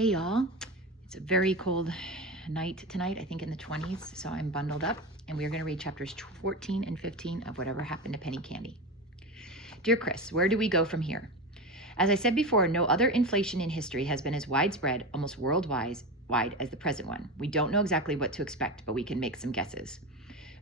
Hey y'all, it's a very cold night tonight, I think in the 20s, so I'm bundled up, and we are going to read chapters 14 and 15 of Whatever Happened to Penny Candy. Dear Chris, where do we go from here? As I said before, no other inflation in history has been as widespread, almost worldwide, as the present one. We don't know exactly what to expect, but we can make some guesses.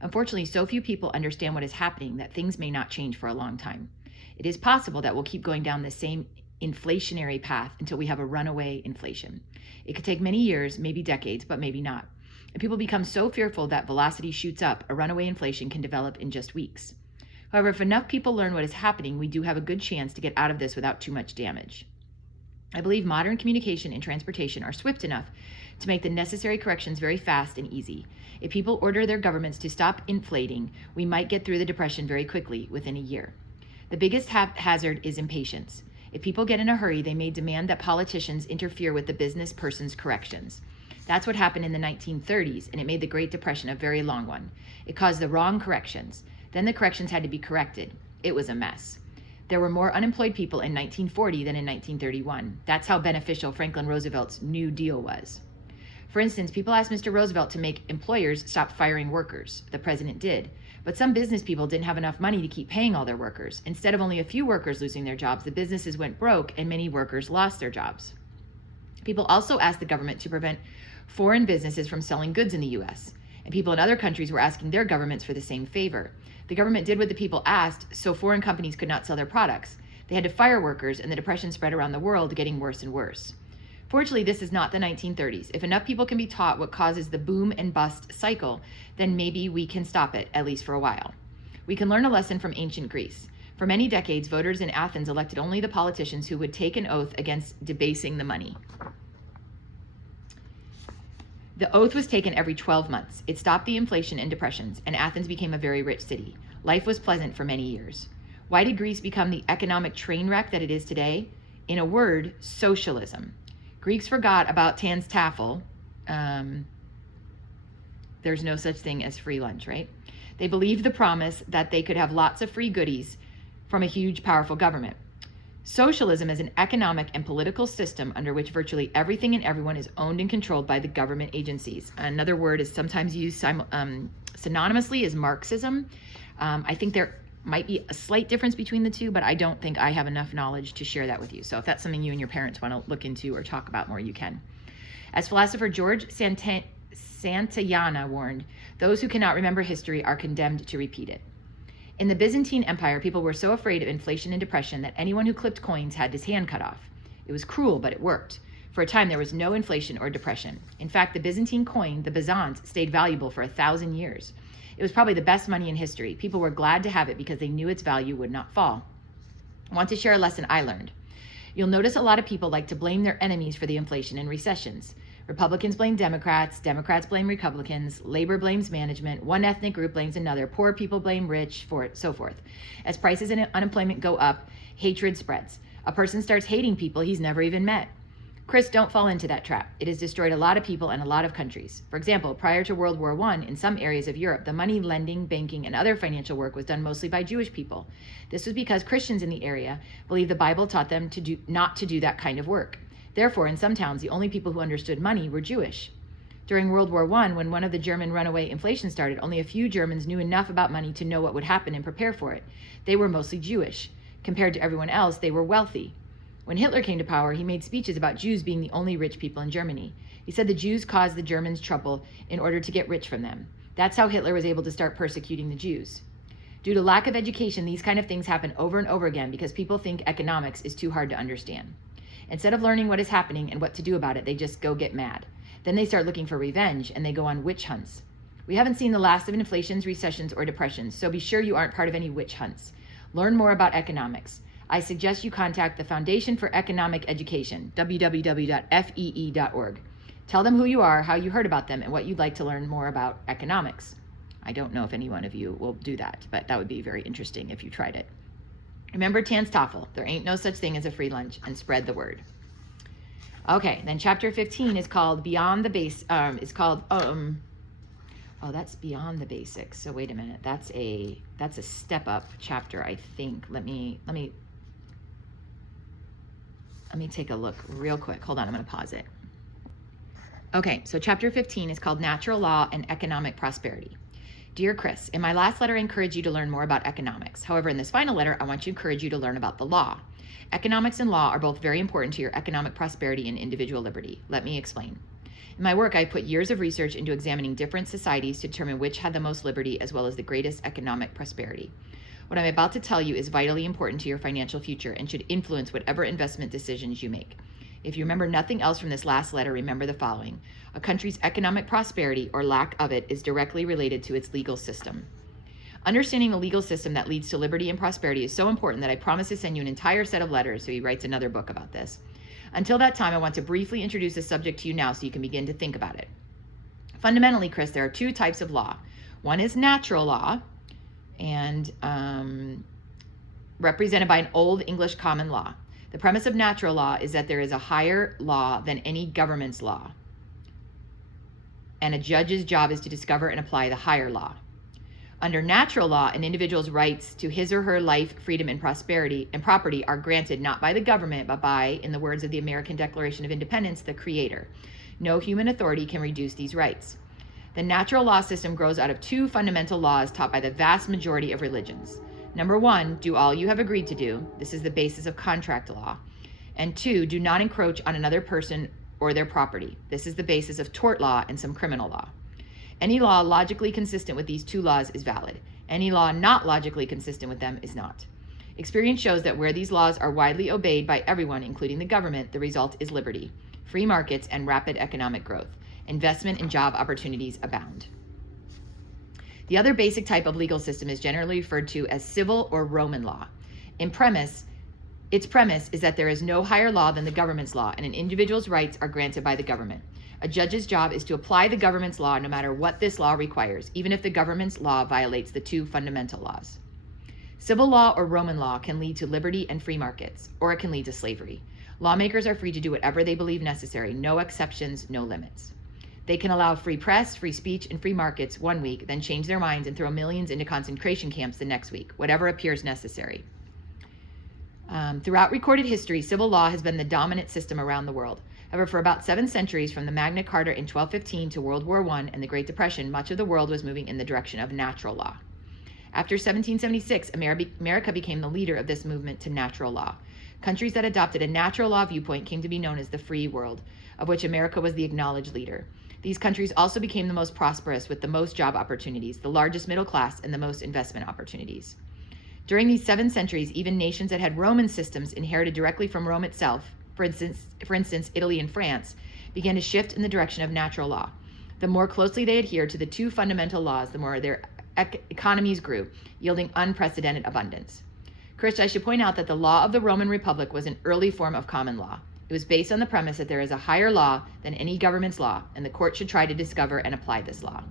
Unfortunately, so few people understand what is happening that things may not change for a long time. It is possible that we'll keep going down the same inflationary path until we have a runaway inflation. It could take many years, maybe decades, but maybe not. If people become so fearful that velocity shoots up, a runaway inflation can develop in just weeks. However, if enough people learn what is happening, we do have a good chance to get out of this without too much damage. I believe modern communication and transportation are swift enough to make the necessary corrections very fast and easy. If people order their governments to stop inflating, we might get through the depression very quickly within a year. The biggest hazard is impatience. If people get in a hurry, they may demand that politicians interfere with the business person's corrections. That's what happened in the 1930s, and it made the Great Depression a very long one. It caused the wrong corrections. Then the corrections had to be corrected. It was a mess. There were more unemployed people in 1940 than in 1931. That's how beneficial Franklin Roosevelt's New Deal was. For instance, people asked Mr. Roosevelt to make employers stop firing workers. The president did. But some business people didn't have enough money to keep paying all their workers. Instead of only a few workers losing their jobs, the businesses went broke and many workers lost their jobs. People also asked the government to prevent foreign businesses from selling goods in the U.S., and people in other countries were asking their governments for the same favor. The government did what the people asked, so foreign companies could not sell their products. They had to fire workers, and the depression spread around the world, getting worse and worse. Fortunately, this is not the 1930s. If enough people can be taught what causes the boom and bust cycle, then maybe we can stop it, at least for a while. We can learn a lesson from ancient Greece. For many decades, voters in Athens elected only the politicians who would take an oath against debasing the money. The oath was taken every 12 months. It stopped the inflation and depressions, and Athens became a very rich city. Life was pleasant for many years. Why did Greece become the economic train wreck that it is today? In a word, socialism. Greeks forgot about Tanz Tafel. There's no such thing as free lunch, right? They believed the promise that they could have lots of free goodies from a huge, powerful government. Socialism is an economic and political system under which virtually everything and everyone is owned and controlled by the government agencies. Another word is sometimes used synonymously is Marxism. I think there might be a slight difference between the two, but I don't think I have enough knowledge to share that with you. So if that's something you and your parents want to look into or talk about more, you can. As philosopher George Santayana warned, those who cannot remember history are condemned to repeat it. In the Byzantine Empire, people were so afraid of inflation and depression that anyone who clipped coins had his hand cut off. It was cruel, but it worked. For a time, there was no inflation or depression. In fact, the Byzantine coin, the byzant, stayed valuable for 1,000 years. It was probably the best money in history. People were glad to have it because they knew its value would not fall. I want to share a lesson I learned. You'll notice a lot of people like to blame their enemies for the inflation and recessions. Republicans blame Democrats, Democrats blame Republicans, labor blames management, one ethnic group blames another, poor people blame rich, so forth. As prices and unemployment go up, hatred spreads. A person starts hating people he's never even met. Chris, don't fall into that trap. It has destroyed a lot of people and a lot of countries. For example, prior to World War I, in some areas of Europe, the money, lending, banking, and other financial work was done mostly by Jewish people. This was because Christians in the area believed the Bible taught them not to do that kind of work. Therefore, in some towns, the only people who understood money were Jewish. During World War I, when one of the German runaway inflation started, only a few Germans knew enough about money to know what would happen and prepare for it. They were mostly Jewish. Compared to everyone else, they were wealthy. When Hitler came to power, he made speeches about Jews being the only rich people in Germany. He said the Jews caused the Germans trouble in order to get rich from them. That's how Hitler was able to start persecuting the Jews. Due to lack of education, these kind of things happen over and over again because people think economics is too hard to understand. Instead of learning what is happening and what to do about it, they just go get mad. Then they start looking for revenge and they go on witch hunts. We haven't seen the last of inflations, recessions, or depressions, so be sure you aren't part of any witch hunts. Learn more about economics. I suggest you contact the Foundation for Economic Education, www.fee.org. Tell them who you are, how you heard about them, and what you'd like to learn more about economics. I don't know if any one of you will do that, but that would be very interesting if you tried it. Remember Tanz Tafel, there ain't no such thing as a free lunch, and spread the word. Okay, then chapter 15 is called Beyond the Base, that's Beyond the Basics. So wait a minute, that's a step up chapter, I think. Let me take a look real quick. Hold on, I'm gonna pause it. Okay, so chapter 15 is called Natural Law and Economic Prosperity. Dear Chris, in my last letter, I encouraged you to learn more about economics. However, in this final letter, I want to encourage you to learn about the law. Economics and law are both very important to your economic prosperity and individual liberty. Let me explain. In my work, I put years of research into examining different societies to determine which had the most liberty as well as the greatest economic prosperity. What I'm about to tell you is vitally important to your financial future and should influence whatever investment decisions you make. If you remember nothing else from this last letter, remember the following. A country's economic prosperity or lack of it is directly related to its legal system. Understanding the legal system that leads to liberty and prosperity is so important that I promise to send you an entire set of letters, so he writes another book about this. Until that time, I want to briefly introduce this subject to you now so you can begin to think about it. Fundamentally, Chris, there are two types of law. One is natural law, and represented by an old English common law. The premise of natural law is that there is a higher law than any government's law, and a judge's job is to discover and apply the higher law. Under natural law, an individual's rights to his or her life, freedom, and prosperity and property are granted not by the government, but by, in the words of the American Declaration of Independence, the Creator. No human authority can reduce these rights. The natural law system grows out of two fundamental laws taught by the vast majority of religions. Number one, do all you have agreed to do. This is the basis of contract law. And two, do not encroach on another person or their property. This is the basis of tort law and some criminal law. Any law logically consistent with these two laws is valid. Any law not logically consistent with them is not. Experience shows that where these laws are widely obeyed by everyone, including the government, the result is liberty, free markets, and rapid economic growth. Investment and job opportunities abound. The other basic type of legal system is generally referred to as civil or Roman law. Its premise is that there is no higher law than the government's law, and an individual's rights are granted by the government. A judge's job is to apply the government's law no matter what this law requires, even if the government's law violates the two fundamental laws. Civil law or Roman law can lead to liberty and free markets, or it can lead to slavery. Lawmakers are free to do whatever they believe necessary, no exceptions, no limits. They can allow free press, free speech, and free markets one week, then change their minds and throw millions into concentration camps the next week, whatever appears necessary. Throughout recorded history, civil law has been the dominant system around the world. However, for about 7 centuries, from the Magna Carta in 1215 to World War I and the Great Depression, much of the world was moving in the direction of natural law. After 1776, America became the leader of this movement to natural law. Countries that adopted a natural law viewpoint came to be known as the free world, of which America was the acknowledged leader. These countries also became the most prosperous with the most job opportunities, the largest middle class, and the most investment opportunities. During these 7 centuries, even nations that had Roman systems inherited directly from Rome itself, for instance, Italy and France, began to shift in the direction of natural law. The more closely they adhered to the two fundamental laws, the more their economies grew, yielding unprecedented abundance. Chris, I should point out that the law of the Roman Republic was an early form of common law. It was based on the premise that there is a higher law than any government's law, and the court should try to discover and apply this law.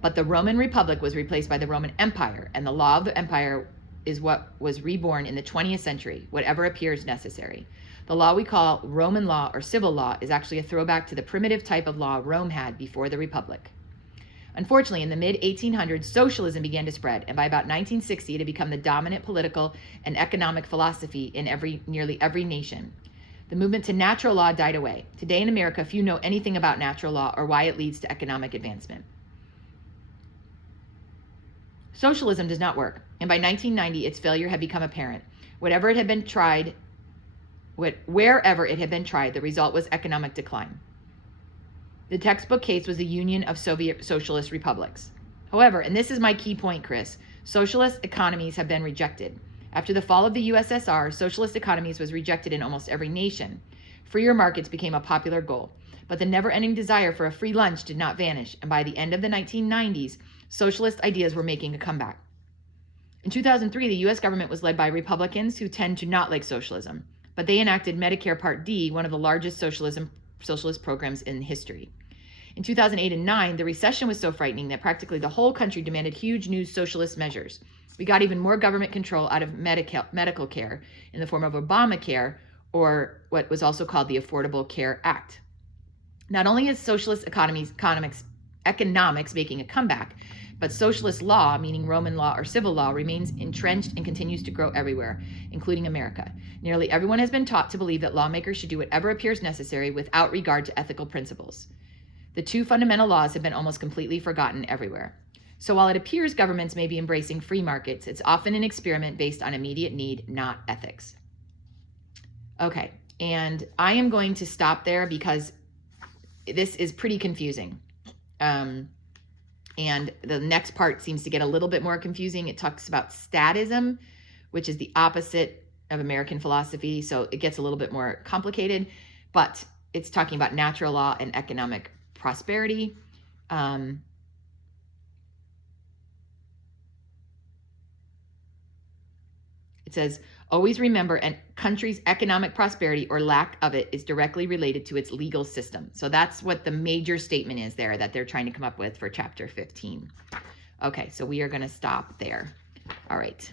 But the Roman Republic was replaced by the Roman Empire, and the law of the empire is what was reborn in the 20th century, whatever appears necessary. The law we call Roman law or civil law is actually a throwback to the primitive type of law Rome had before the Republic. Unfortunately, in the mid-1800s, socialism began to spread, and by about 1960, it had become the dominant political and economic philosophy in nearly every nation. The movement to natural law died away. Today in America, few know anything about natural law or why it leads to economic advancement. Socialism does not work, and by 1990, its failure had become apparent. Wherever it had been tried, the result was economic decline. The textbook case was the Union of Soviet Socialist Republics. However, and this is my key point, Chris, socialist economies have been rejected. After the fall of the USSR, socialist economies was rejected in almost every nation. Freer markets became a popular goal, but the never-ending desire for a free lunch did not vanish, and by the end of the 1990s, socialist ideas were making a comeback. In 2003, the U.S. government was led by Republicans who tend to not like socialism, but they enacted Medicare Part D, one of the largest socialist programs in history. In 2008 and 2009, the recession was so frightening that practically the whole country demanded huge new socialist measures. We got even more government control out of medical care in the form of Obamacare, or what was also called the Affordable Care Act. Not only is socialist economics making a comeback, But socialist law, meaning Roman law or civil law, remains entrenched and continues to grow everywhere, including America. Nearly everyone has been taught to believe that lawmakers should do whatever appears necessary without regard to ethical principles. The two fundamental laws have been almost completely forgotten everywhere. So while it appears governments may be embracing free markets, it's often an experiment based on immediate need, not ethics. Okay, and I am going to stop there because this is pretty confusing. And the next part seems to get a little bit more confusing. It talks about statism, which is the opposite of American philosophy. So it gets a little bit more complicated, but it's talking about natural law and economic prosperity. It says, always remember, a country's economic prosperity or lack of it is directly related to its legal system. So that's what the major statement is there that they're trying to come up with for chapter 15. Okay, so we are going to stop there. All right.